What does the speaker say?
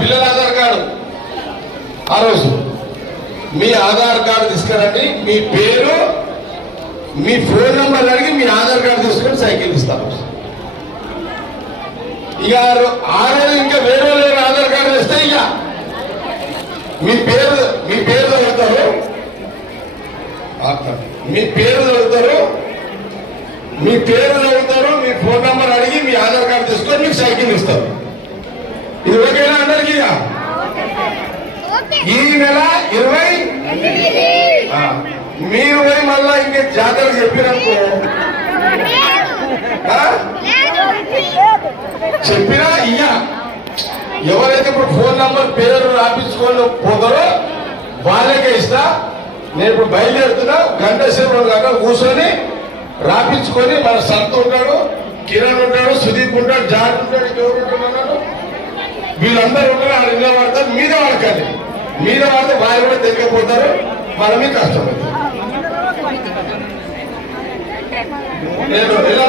పిల్లల ఆధార్ కార్డు ఆ రోజు మీ ఆధార్ కార్డు తీసుకురండి, మీ పేరు మీ ఫోన్ నంబర్ అడిగి మీ ఆధార్ కార్డు తీసుకొని సైకిల్ ఇస్తాను. ఇక ఆ రోజు ఇంకా వేరే ఆధార్ కార్డు ఇస్తే ఇక మీ పేరు చదువుతారు, మీ పేరు చదువుతారు, మీ ఫోన్ నంబర్ అడిగి మీ ఆధార్ కార్డు తీసుకొని మీకు సైకిల్ ఇస్తారు. ఇది ఓకేనా అందరికీ? ఈ నెల 20 మీరు పోయి మళ్ళా ఇంకా జాతరకు చెప్పిననుకో, చెప్పినా ఇయ్యా ఎవరైతే ఇప్పుడు ఫోన్ నంబర్ పేరు రాపించుకొని పోతారో వాళ్ళకే ఇస్తా. నేను ఇప్పుడు బయలుదేరుతున్నా, గంట సేపు 2 గంటలు కూర్చొని రాపించుకొని మన సంత ఉంటాడు, కిరణ్ ఉంటాడు, సుదీప్ ఉంటాడు, జాన్ ఉంటాడు, ఎవరు ఉంటాడు, వీళ్ళందరూ ఉంటారు. వాళ్ళు ఇలా వాడతారు, మీద వాడకండి. మీద వాడితే వాళ్ళు కూడా తెలియకపోతారు, మనమే కష్టపడతారు. నేను ఇలా